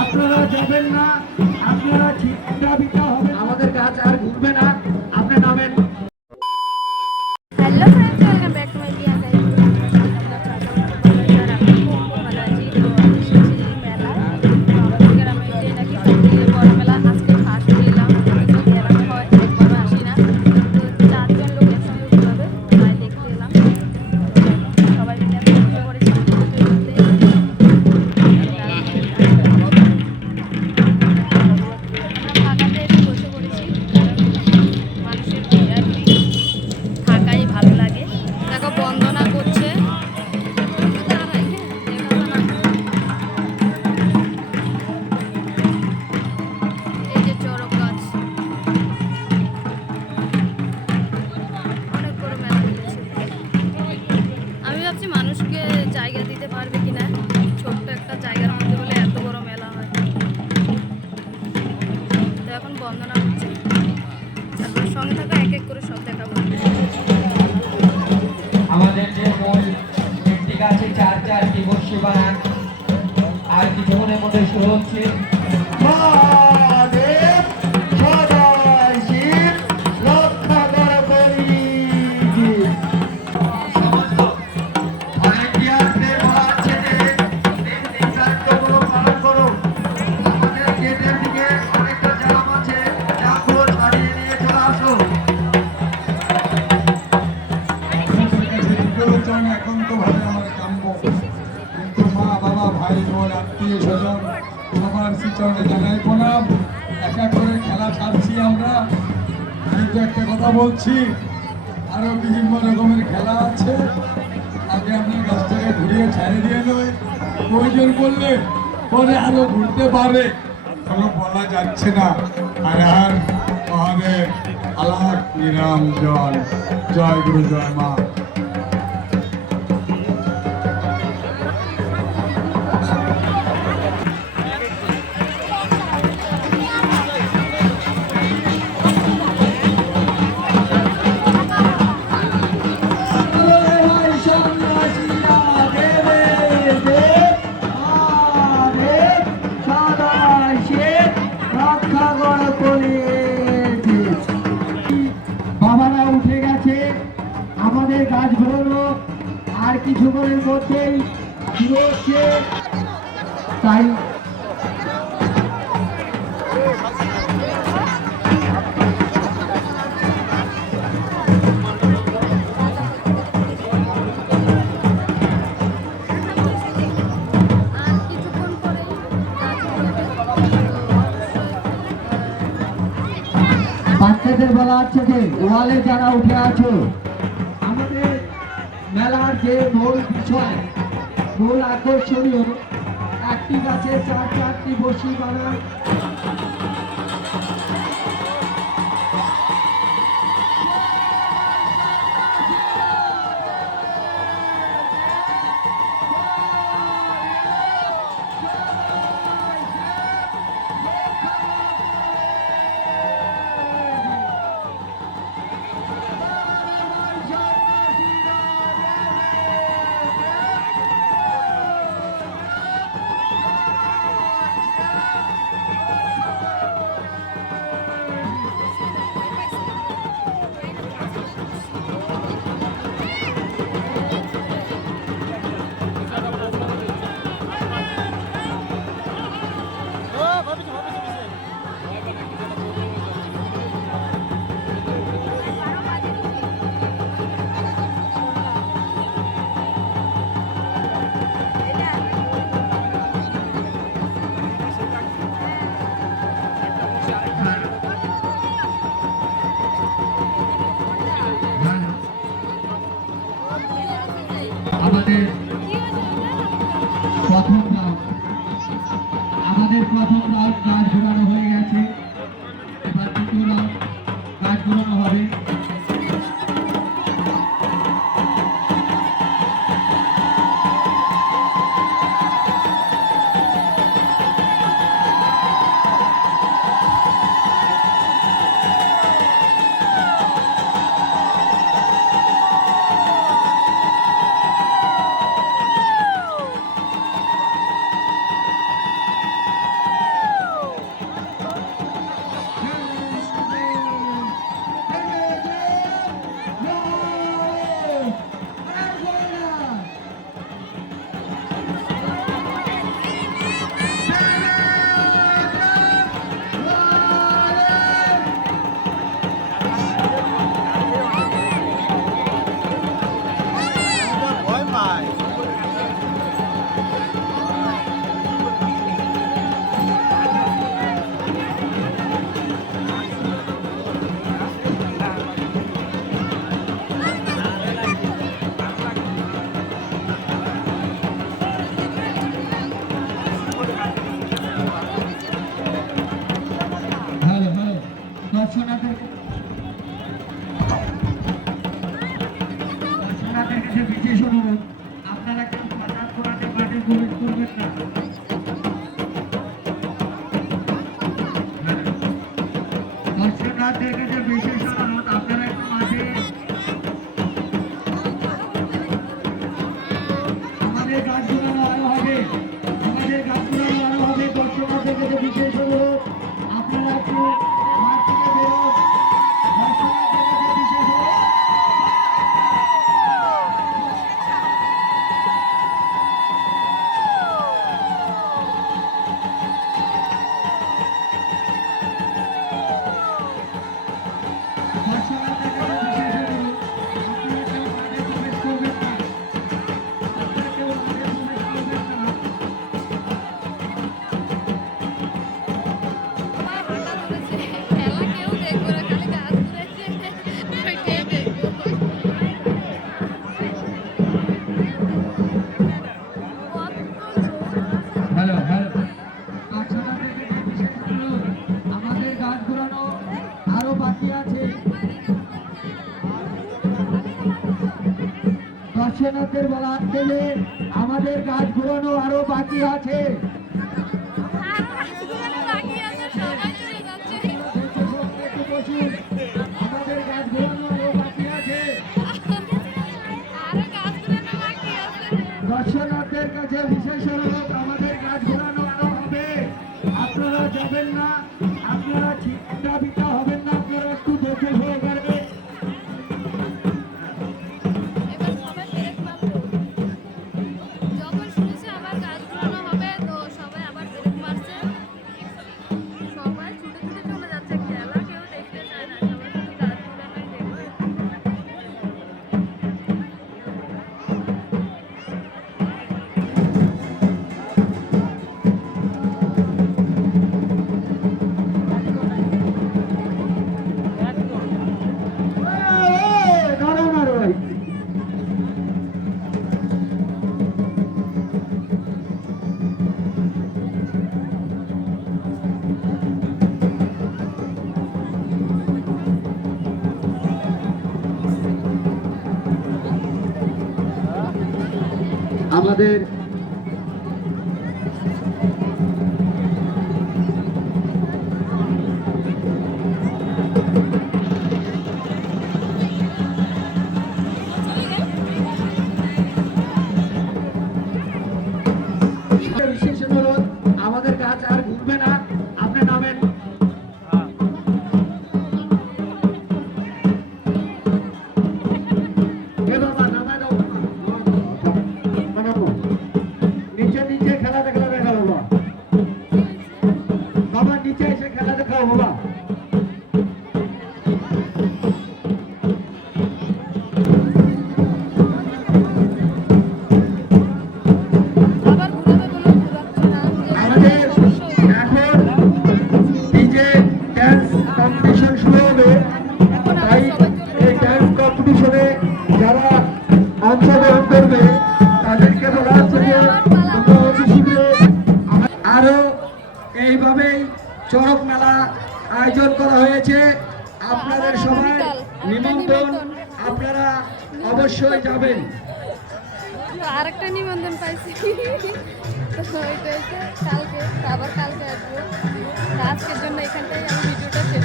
আপনারা যাবেন না, আপনারা ছিটটা বিটা হবে, আমাদের গাছ আর ঘুরবে না, আপনি নামেন। Hello friends, welcome back to my video guys. ভালো আছি। তো এসেছি মেলায়। আমাদের গ্রামে এটাকে সবথেকে বড় মেলা। আজকে ফার্স্ট এলাম। অন্য গ্রামে হয় একবারও আসি না। তো 4জন লোক একসঙ্গে ঘুরাবে তাই দেখতে এলাম। সবাই মিলে এত মজা করেছি ঘুরতে ঘুরতে। আমরা ফাঁকাতে এসে বসে পড়েছি, কারণ মানুষের ভিড় আর ভিড়, থাকাই ভালো লাগে। দেখো বন্দনা করছে। এই যে চড়ক গাছ, অনেক বড় মেলা দিয়েছে। আমি ভাবছি মানুষকে জায়গা দিতে পারবে কিনা, ছোট্ট একটা জায়গার মধ্যে বলে এত বড় মেলা হয়। তো এখন বন্দনা হচ্ছে, তারপর সঙ্গে থাকা এক এক করে সব দেখাবো। আমাদের যে মূল একটি গাছে চারটি বর্ষি বানান, আর কিছুক্ষণের মধ্যে শুরু হচ্ছে। মহাদেব সদাই শিব রক্ষা কর করি। সমস্ত ভলেন্টিয়ারদের বলা হচ্ছে যে এই দায়িত্বগুলো পালন করো। আমাদের গেটের দিকে অনেকটা জাম আছে, জামগুলো ছাড়িয়ে নিয়ে চলে আসো। এখন তো ভাবে আমার কাম্য, কিন্তু মা বাবা ভাই বোন আত্মীয় স্বজন সবার শ্রীচরণে জানাই প্রণাম। একা করে খেলা ছাড়ছি আমরা। আমি তো একটা কথা বলছি, আরো বিভিন্ন রকমের খেলা আছে। আগে আপনার গাছটাকে ঘুরিয়ে ছেড়ে দিয়ে নয়, প্রয়োজন পড়লে পরে আরো ঘুরতে পারে, কোনো বলা যাচ্ছে না। আর আর মহাদেব আলাক নিরঞ্জন, জয় গুরু জয় মা। বাবারা উঠে গেছে, আমাদের গাছ ঘোরানো আর কিছুক্ষণের মধ্যেই শুরু হচ্ছে। তাই আর কিছুক্ষণ পরে বাচ্চাদের বলা হচ্ছে যে ওয়ালে যারা উঠে আছো, আমাদের মেলার যে মূল বিষয়, মূল আকর্ষণীয় একটি গাছে চারটি বসি বানান। আমাদের প্রথম রাউন্ড, গাছ ঘোরানো হয়ে গেছে। এবার দ্বিতীয় রাউন্ড গাছ ঘোরানো হবে। দর্শনার্থীর কাছে বিশেষ অনুরোধ, আপনারা একটু মাঠে আমাদের গাছ ঘোরানো আরো হবে, আমাদের গাছ ঘোরানো আরো হবে। দর্শনার্থীর কাছে বিশেষ অনুরোধ, আপনারা একটু মাঠ থেকে বেরোন। দর্শনার্থীর কাছে বিশেষ অনুরোধ। দর্শনার্থীর কাছে বিশেষ অনুরোধ, আপনারা কেউ মাঠে প্রবেশ করবেন না। আপনারা কেউ মাঠে প্রবেশ করবেন না। হাঁটা ধরেছে, খেলা কেউ দেখবো না, খালি গাছ ঘুরেছে ওইটাই দেখবো। হ্যালো হ্যালো, দর্শনার্থীর কাছে বিশেষ অনুরোধ, আমাদের গাছ ঘোরানো আরো বাকি আছে। দর্শনার্থীর বলা হচ্ছে যে আমাদের গাছ ঘোরানো আরো বাকি আছে। বাকি আছে, সবাই চলে যাচ্ছে। একটু বসুন, আমাদের গাছ ঘোরানো আরো বাকি আছে। আরো গাছ ঘুরানো বাকি আছে। দর্শনার্থীর কাছে বিশেষ অনুরোধ, আমাদের গাছ ঘোরানো আরো হবে। আপনারা যাবেন না, আপনারা চিন্তা হবেন না, আপনারা একটু দেখে হয়ে গেলে। এবার সবাই ব্রেক মারলো। যখন শুনেছে আবার গাছ ঘোরানো হবে তো সবাই আবার ব্রেক মারছে। সবাই ছুটে ছুটে চলে যাচ্ছে, খেলা কেউ দেখতে চায় না, সবাই শুধু গাছ ঘোরানোই দেখবে। দাঁড়াও না রে ভাই। আমাদের বিশেষ অনুরোধ, আমাদের গাছ আর ঘুরবে না, আপনি নামেন। এ বাবা নামায় দাও, নামাবো। নিচে নিচে খেলা দেখা বাবা, বাবা নিচে এসে খেলা দেখাও বাবা। আবার ঘুরাবে বলে ঘুরাচ্ছে না। আমাদের এখন ডিজে ড্যান্স কম্পিটিশন শুরু হবে, তাই এই ড্যান্স কম্পিটিশনে যারা অংশগ্রহণ করবে তাদেরকে বলা হচ্ছে যে তোমরা অতি শীঘ্র আরো এইভাবেই চড়ক মেলা আয়োজন করা হয়েছে। আপনাদের সবাই নিমন্ত্রণ, আপনারা অবশ্যই যাবেন। আরেকটা নিবন্ধন পাইছি, তো ওইটা হচ্ছে কালকে, আবার কালকে আসবো। আজকের জন্য এখানটাই আমি ভিডিওটা শেষ